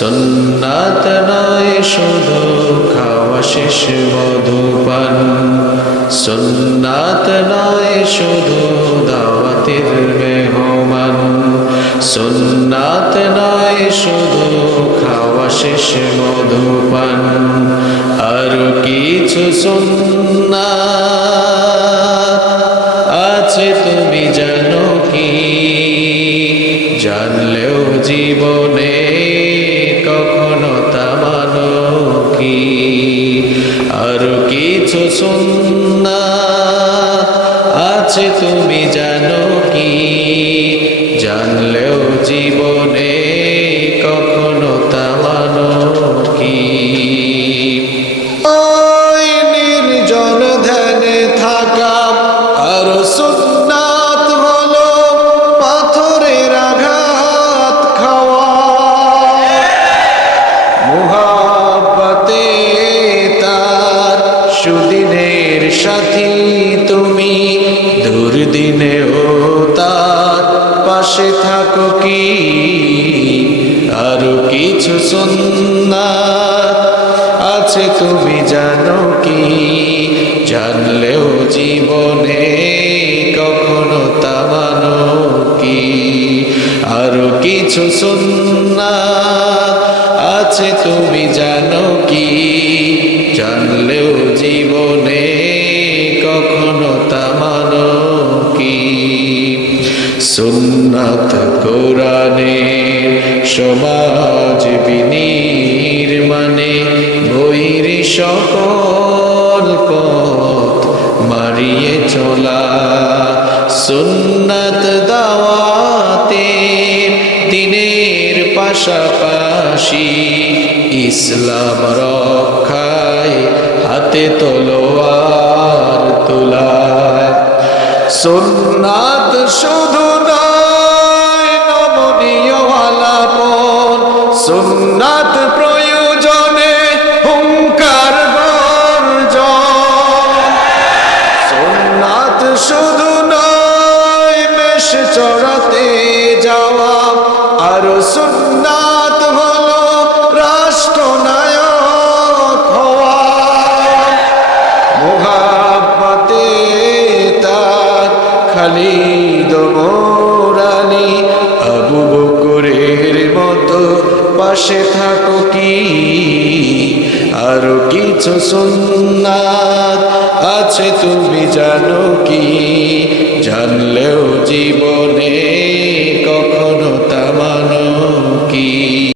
সুন্নাত নয় শুধু খাওয়া শেষ মধুপান, সুন্নাত নয় শুধু দাওয়াতের মেহমান, সুন্নাত নয় শুধু খাওয়া শেষ মধুপান, আর কিছু সুন্নাত আছে তুমি জানো কি? জানলেও জীবনে কখনো তা মানো কি? আর কিছু সুন্নাত আছে তুমি জানো কি? জানলেও জীবনে কখনো তা মানো কি? নির্জন ধ্যানে থাকা আর সুন্নাত হলো পাথরের আঘাত খাওয়া, মুহাব্বতে তার সুদিনের সাথী তুমি, দুর্দিনেও তার পাশে থাকো কি? আরো কিছু সুন্নাত আছে তুমি জানো কি? জানলেও জীবনে কখনো তা মানো কি? আরো কিছু সুন্নাত আছে তুমি জানো কি? জানলেও জীবনে কখনো তা মানো কি? সুন্নাত কোরআনের সমাজ বিনির্মাণে বৈর সকল পথ মারিয়ে চলা, সুন্নাত দাওয়াতের দিনের পাশাপাশি ইসলাম রক্ষায় হাতে তলোয়ার তোলা। সুন্নাত শুধু নয় নমনীয় আলাপন, সুন্নাত প্রয়োজনে হুঙ্কার গর্জন, সুন্নাত শুধু নয় মেষ চড়াতে যাওয়া, আর সুন্নাত হলো রাষ্ট্রনায়ক হওয়া, মুহাব্বতে তার খালিদ ওমর আলী আবু বকরের মতো পাশে থাকো কি? আরো কিছু সুন্নাত আছে তুমি জানো কি? জানলে